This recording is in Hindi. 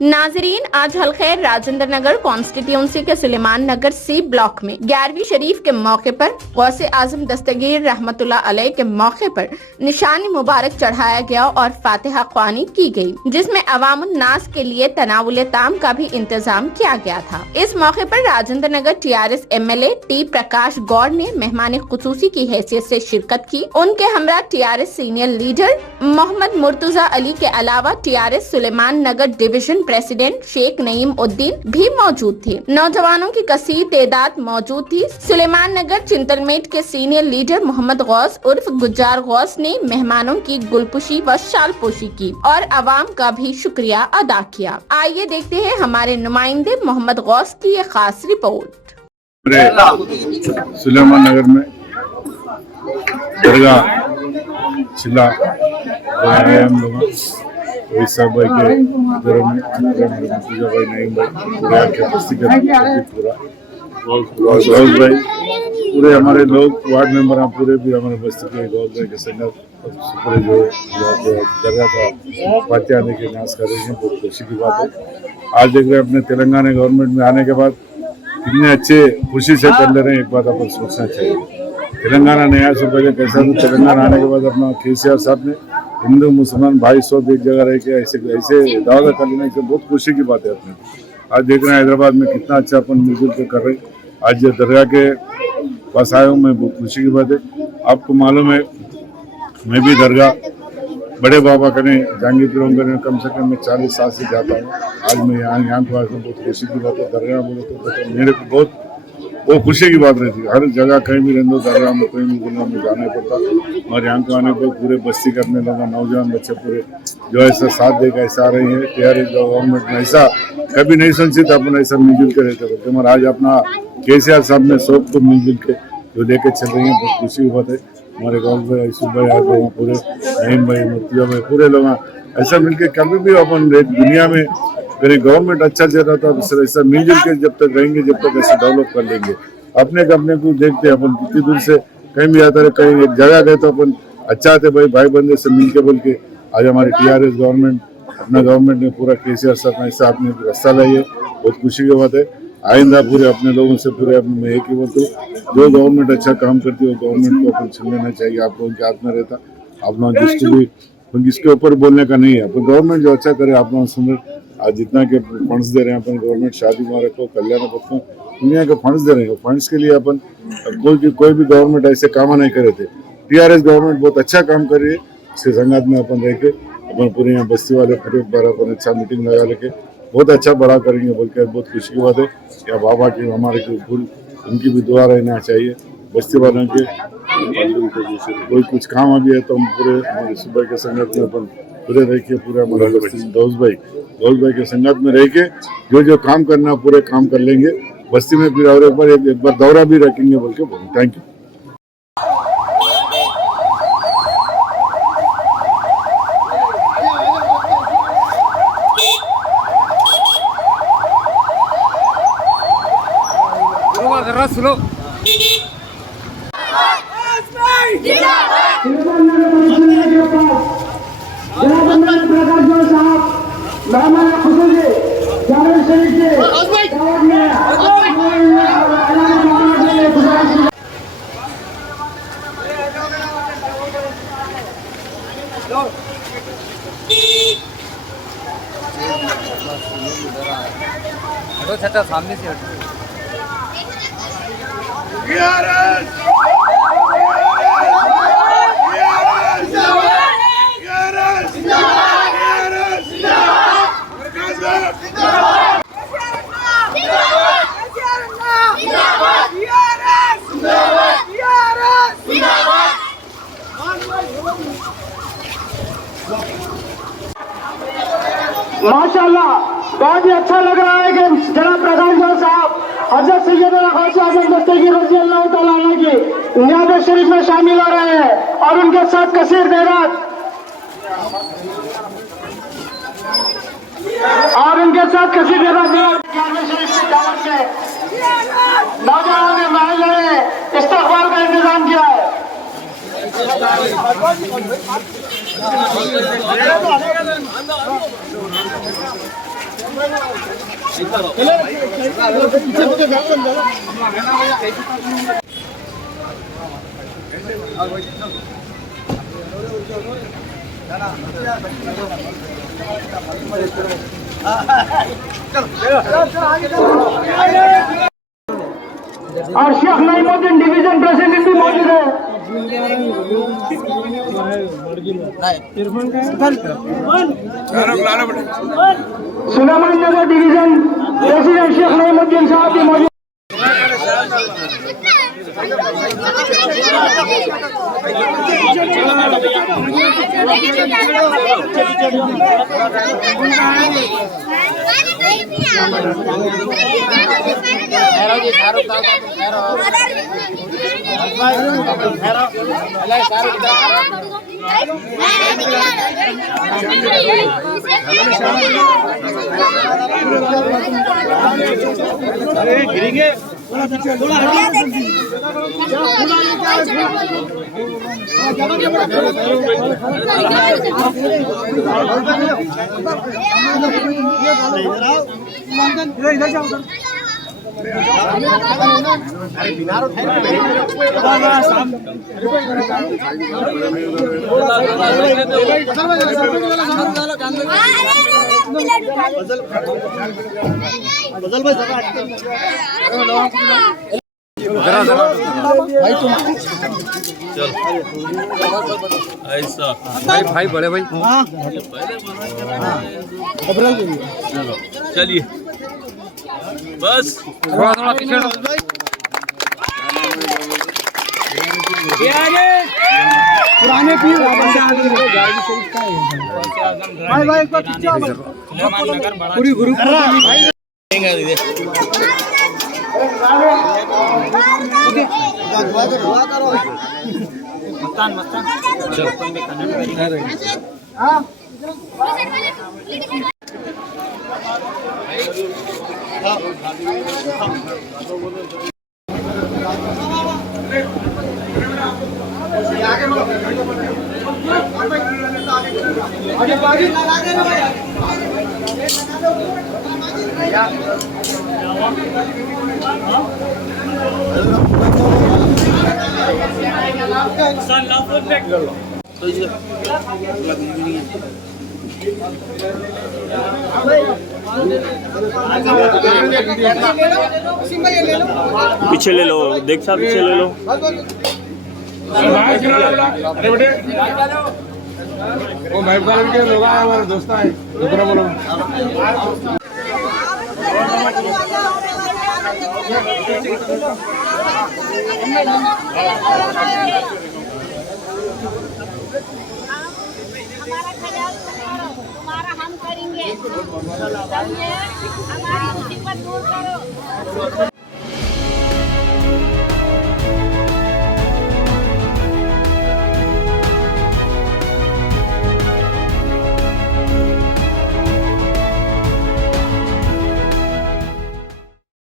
नाजरीन, आज हलखैर राजेंद्र नगर कॉन्स्टिट्यूंसी के सुलेमान नगर सी ब्लॉक में 11वीं शरीफ के मौके पर गौसे आजम दस्तगीर रहमतुल्लाह अलैह के मौके पर निशानी मुबारक चढ़ाया गया और फातिहा ख्वानी की गई, जिसमें अवामुन नास के लिए तनावुल ताम का भी इंतजाम किया गया था। इस मौके पर Rajendra Nagar TRS MLA T प्रकाश गौड़ ने मेहमान खुसूसी की हैसियत से शिरकत की। उनके हमरा TRS senior leader Mohammed Murtaza Ali के अलावा TRS Suleman Nagar division president Sheikh Naeem Uddin भी मौजूद थे। नौजवानों की कसीर तादाद मौजूद थी। सुलेमान नगर चिंतलमेट के सीनियर लीडर मोहम्मद गौस उर्फ गुज्जार गौस ने मेहमानों की गुलपुशी व शालपोशी की और अवाम का भी शुक्रिया अदा किया। आइए देखते हैं हमारे नुमाइंदे मोहम्मद गौस की ये खास रिपोर्ट। सुलेमान नगर में दरगाह चिल्ला हम लोग वैसा भाई के इधर में पूजा भाई नहीं भाई पूरे आके बस्ती का पूरा गौस भाई पूरे हमारे लोग वार्ड मेंबर हैं पूरे भी हमारे बस्ती के गौस भाई के संगत पूरे जो दरगाह का फातिहा लेके नाश कर रहे हैं, बहुत खुशी की बात है। आज देख रहे हैं अपने तेलंगाना गवर्नमेंट में आने के बाद कितने अच्छे खुशी से कर ले रहे हैं। एक बात अपन सोचना चाहिए, तेलंगाना नया से पहले कैसा था, तेलंगाना आने के बाद अपना KCR साहब ने हिंदू मुसलमान भाई सब एक जगह रह के ऐसे दावा कर लेना, बहुत खुशी की बात है। अपने आज देख रहे हैं हैदराबाद में कितना अच्छा अपन मिलजुल के कर रहे हैं। आज जो दरगाह के पास आया हूँ मैं, बहुत खुशी की बात है। आपको मालूम है मैं भी दरगाह बड़े बाबा करें जहांगीर करें कम से कम मैं 40 साल से जाता हूँ। आज मैं यहाँ को आकर बहुत खुशी की बात है। दरगाह बोले तो मेरे को बहुत खुशी की बात रहती है। हर जगह कहीं भी रहने दो दरगाह में कोई भी दुनिया में जाना पड़ता और यहाँ को आने पर पूरे बस्ती करने लगा नौजवान बच्चे पूरे जो ऐसा साथ देकर ऐसा आ रही है। TRS गवर्नमेंट में ऐसा कभी नहीं समझी था, अपन ऐसा मिलजुल के रहते थे। मगर आज अपना KCR साहब ने सबको मिलजुल के जो लेके चल रही है, बहुत खुशी की बात है। हमारे गाँव भाई यूसुफ भाई आज लोग पूरे नईम भाई मुर्तिया भाई पूरे लोग ऐसा मिलके कभी भी अपन दुनिया में अगर गवर्नमेंट अच्छा चल रहा था ऐसा मिलजुल के जब तक रहेंगे जब तक ऐसे डेवलप कर लेंगे। अपने को देखते अपन कितनी दूर से कहीं भी आता रहे, कहीं एक जगह गए तो अपन अच्छा थे भाई बंदे से मिल के बोल के। आज हमारी TRS गवर्नमेंट अपना गवर्नमेंट ने पूरा KCR साहब ऐसा अपने रास्ता लाई है, बहुत खुशी की बात है। आइंदा पूरे अपने लोगों से पूरे मैं एक ही बोलता हूँ, जो गवर्नमेंट अच्छा काम करती है वो गवर्नमेंट को अपन छीन लेना चाहिए। आप लोगों के हाथ में रहता, आप लोग जिसको भी इसके ऊपर बोलने का नहीं है। अपन गवर्नमेंट जो अच्छा करे आप लोग सुन रहे। आज जितना के फंड्स दे रहे हैं अपन गवर्नमेंट शादी मुबारक को कल्याण पत्र दुनिया के फंड्स दे रहे हैं, फंड्स के लिए अपन कोई भी गवर्नमेंट ऐसे काम नहीं करे थे। TRS गवर्नमेंट बहुत अच्छा काम कर रही है। इसके संगत में अपन रह के अपन पूरे यहाँ बस्ती वाले पूरे बार अपन अच्छा मीटिंग लगा लेके बहुत अच्छा बड़ा करेंगे बोल के बहुत खुशी की बात है। या बाबा की हमारे के फूल उनकी भी दुआ रहना चाहिए बस्ती वालों के। कोई कुछ काम अभी है तो हम पूरे हमारे सुबह के संगत में अपन पूरे रह के पूरे हमारे दोस्त भाई के संगत में रह के जो काम करना पूरे काम कर लेंगे बस्ती में। फिर और एक बार दौरा भी रखेंगे बोल के बोले। Thank you. छठा सामने से माशाल्लाह बहुत ही अच्छा लग रहा है कि जनाब प्रकाश गौस साहब हजरत सैयदना गौसे आज़म दस्तगीर रज़ी अल्लाह तआला अन्हु की नियाज़त शरीफ में शामिल हो रहे हैं और उनके साथ कसीर तादाद शरीफ की दावत में नौजवानों ने महिलाओं ने इस्तकबाल का इंतजाम किया है। और शेख नईमुद्दीन डिवीजन प्रेसिडेंट भी मौजूद है। सुलेमान नगर डिवीजन प्रेसिडेंट शेख नईमुद्दीन साहब भी मौजूद। गिरेंगे थोड़ा इधर जाओ बदल भाई चल ऐसा भाई बड़े भाई चलो चलिए बस थोड़ा थोड़ा पीछे पुराने पीर भाई एक बार पीछे पूरी गुरु पीछे ले लो, देख साहब पीछे ले लो। अरे बेटे वो महबूब के लोग आए हमारे दोस्त आए दूसरा बोलो हमारा ख्याल तुम्हारा हम करेंगे, हमारी मुसीबत दूर करो।